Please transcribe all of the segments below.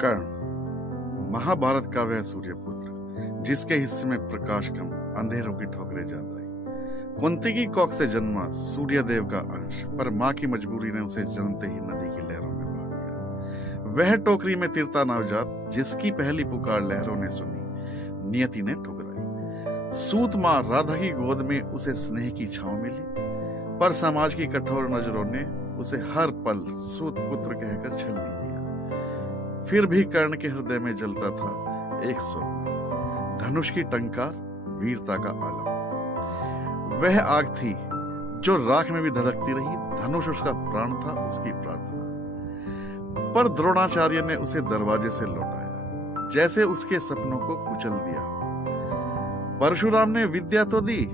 कर्ण महाभारत का वह सूर्यपुत्र जिसके हिस्से में प्रकाश कम अंधेरों की ठोकरें ज्यादा आई। कुंती की कोख से जन्मा सूर्यदेव का अंश, पर मां की मजबूरी ने उसे जन्मते ही नदी की लहरों में बहा दिया। वह टोकरी में तिरता नवजात जिसकी पहली पुकार लहरों ने सुनी, नियति ने ठुकराई। सूत मां राधा की गोद में उसे स्नेह की छांव मिली, पर समाज की कठोर नजरों ने उसे हर पल सूत पुत्र कहकर छलनी किया। फिर भी कर्ण के हृदय में जलता था एक स्वप्न, धनुष की टंकार, वीरता का आलम। वह आग थी जो राख में भी धधकती रही। धनुष उसका प्राण था, उसकी प्रार्थना। पर द्रोणाचार्य ने उसे दरवाजे से लौटाया, जैसे उसके सपनों को कुचल दिया। परशुराम ने विद्या तो दी,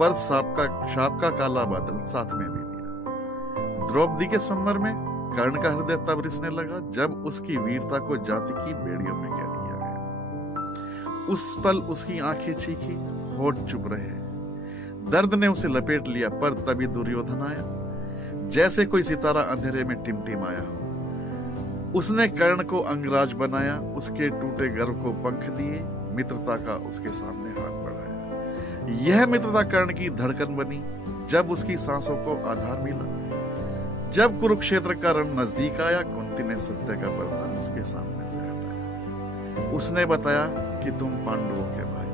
पर शाप का काला बादल साथ में भी दिया। द्रौपदी के संवर में कर्ण का हृदय तब रिसने लगा जब उसकी वीरता को जाति की बेड़ियों में कैद किया गया। उस पल उसकी आंखें चीखी, होठ चुप रहे। दर्द ने उसे लपेट लिया, पर तभी दुर्योधन आया, जैसे कोई सितारा अंधेरे में टिमटिमाया हो। उसने कर्ण को अंगराज बनाया, उसके टूटे गर्व को पंख दिए, मित्रता का उसके सामने हाथ बढ़ाया। यह मित्रता कर्ण की धड़कन बनी जब उसकी सांसों को आधार मिला। जब कुरुक्षेत्र का रण नजदीक आया, कुंती ने सत्य का पर्दा उसके सामने से हटाया। उसने बताया कि तुम पांडवों के भाई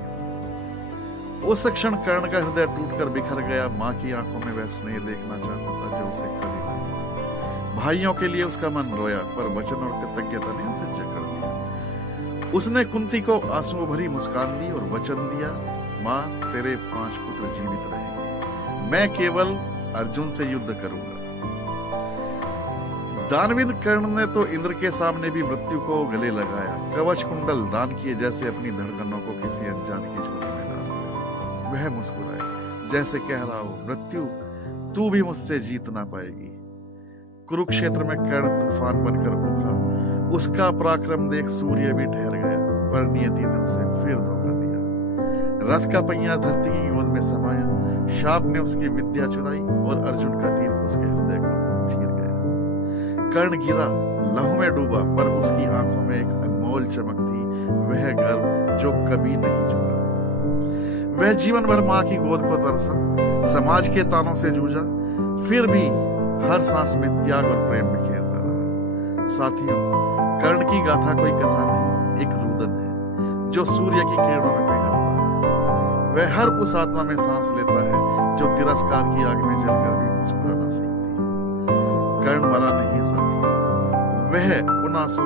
हो। उस क्षण कर्ण का हृदय टूटकर बिखर गया। मां की आंखों में वह स्नेह देखना चाहता था जो उसे कभी नहीं मिला। भाइयों के लिए उसका मन रोया, पर वचन और कृतज्ञता ने उसे जकड़ दिया। उसने कुंती को आंसुओं भरी मुस्कान दी और वचन दिया, मां तेरे 5 पुत्र जीवित रहेंगे, मैं केवल अर्जुन से युद्ध करूंगा। दानवीर कर्ण ने तो इंद्र के सामने भी मृत्यु को गले लगाया। कवच कुंडल दान किए, जैसे अपनी धड़कनों को किसी अनजान की झोली में डाल दिया। वह मुस्कुराए, जैसे कह रहा हो, मृत्यु तू भी मुझसे जीत ना पाएगी। कुरुक्षेत्र में कर्ण तूफान बनकर उभरा। उसका पराक्रम देख सूर्य भी ठहर गया, पर नियति ने उसे फिर धोखा दिया। रथ का पहिया धरती की गोद में समाया। शाप ने उसकी विद्या चुराई और अर्जुन का तीर उसके हृदय को चीर गया। कर्ण गिरा, लहू में डूबा, पर उसकी आंखों में एक अनमोल चमक थी, वह गर्व जो कभी नहीं झुका। वह जीवन भर मां की गोद को तरसा, समाज के तानों से जूझा, फिर भी हर सांस में त्याग और प्रेम बिखेरता रहा। साथियों, कर्ण की गाथा कोई कथा नहीं, एक रुदन है जो सूर्य की किरणों में पिघलता है। वह हर उस आत्मा में सांस लेता है जो तिरस्कार की आग में जलकर भी मुस्कुराना सीखती है। कर्ण मरा नहीं है साथी, वह उन आंसू